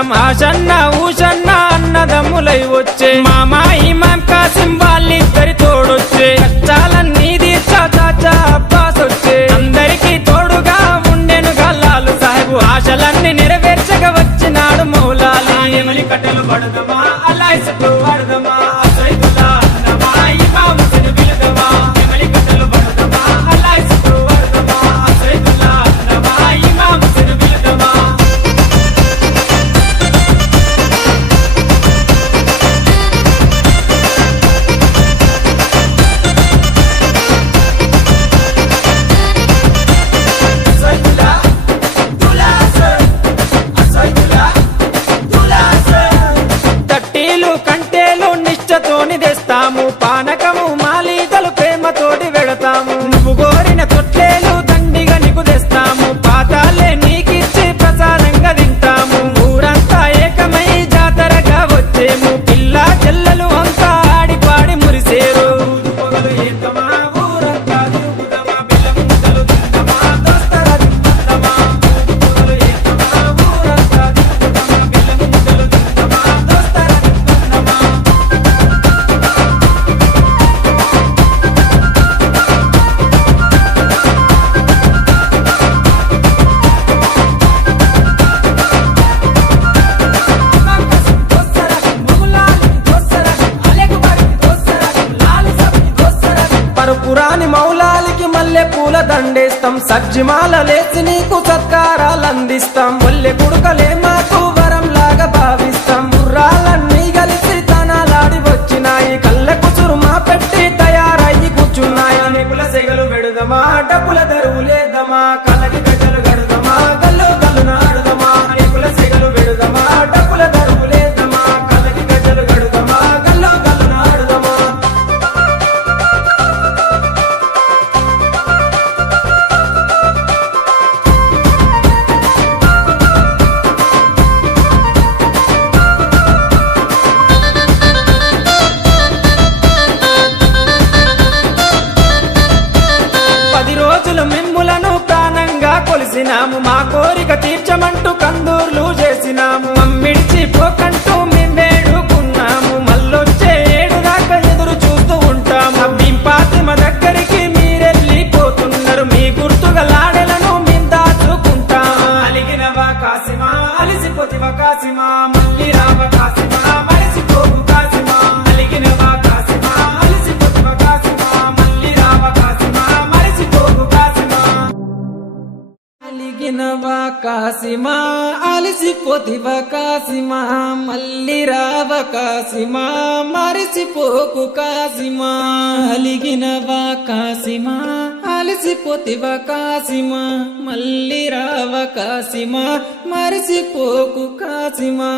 చేస్తాం ఆషన్న ఊషన్న అన్నదమ్ములై వచ్చే మామా ఇమాం కాసిం వాళ్ళిద్దరి తోడొచ్చే కష్టాలన్నీ తీర్చా చాచా అబ్బాస్ వచ్చే అందరికీ తోడుగా ఉండెను గల్లాలు సాహెబు ఆశలన్నీ నెరవేర్చగా వచ్చినాడు మౌలాలి ఎమలి కట్టెలు పడదమా అల్లాయిసకు వాడదమా అసైదుల్లా అన్నమా ఇమాం హుస్సేన్ పిలుదమా ఎమలి కట్టెలు పడదమా అల్లాయిసకు వాడదమా అసైదుల్లా అన్నమా ఇమాం హుస్సేన్ పిలుదమా తెస్తాము పానకము మాలీతలు ప్రేమతోటి వెడతాము నువ్వు కోరిన తొట్లేలు దండిగా నీకు తెస్తాము పాతాలే నీకిచ్చి ప్రసాదంగా తింటాము ఊరంతా ఏకమై జాతరగా వచ్చేము పిల్ల చెల్లెలు అంతా ఆడి పాడి మురిసేరు పొగలు ఏకమా ఊరంతా తిరుగుదమా పిల్ల ముద్దలు తిందమా దోస్తరా తిందమా పొగలు ఏకమా ఊరంతా తిరుగుదమా పిల్ల ముద్దలు తిందమా దోస్తరా తిందమా పురాని మౌలాలికి మల్లె పూల దండేస్తాం సజ్జిమాల లేచి నీకు సత్కారాలు అందిస్తాం మల్లె కుడుకలే మాకు వరం లాగా భావిస్తాం గుర్రాలన్నీ కలిసి తనాలాడి వచ్చినాయి కళ్ళ కుచురుమా పెట్టి తయారయ్యి కూర్చున్నాయి నిపుల సెగలు పెడుదమా డబ్బుల దరువు లేదమా కళ్ళకి గజలు గడుదమా గల్లు గల్లు నాడుదమా నిపుల సెగలు పెడుదమా డబ్బుల దరువు లేదమా కళ్ళకి గజలు గడుదమా గల్లు గల్లు నాడుదమా మిమ్ములను ప్రాణంగా కొలిసినాము మా కోరిక తీర్చమంటూ కందూర్లు చేసినాము మమ్మిడిచి పోకంటూ మేము వేడుకున్నాము మళ్ళొచ్చే ఏడు దాకా ఎదురు చూస్తూ ఉంటాము మీ పాతిమ దగ్గరికి మీరెళ్ళిపోతున్నారు మీ గుర్తుగా లాడెలను మేము దాచుకుంటాము అలిగినవా కాసిమా అలిసిపోతివా కాసిమా మళ్ళీ రావ కాసిమా మరిసిపోవు కాసిమా అలిగినవా కాసిమా అలిసిపోతివా కాసిమా మళ్ళీ రావ కాసిమా మరిసిపోవు అలిగినవా కాసిమా అలిసిపోతివా కాసిమా మళ్ళీ రావ కాసిమా మరిసిపోకు కాసిమా అలిగినవా కాసిమా అలిసిపోతివా కాసిమా మళ్ళీ రావ కాసిమా మరిసిపోకు కాసిమా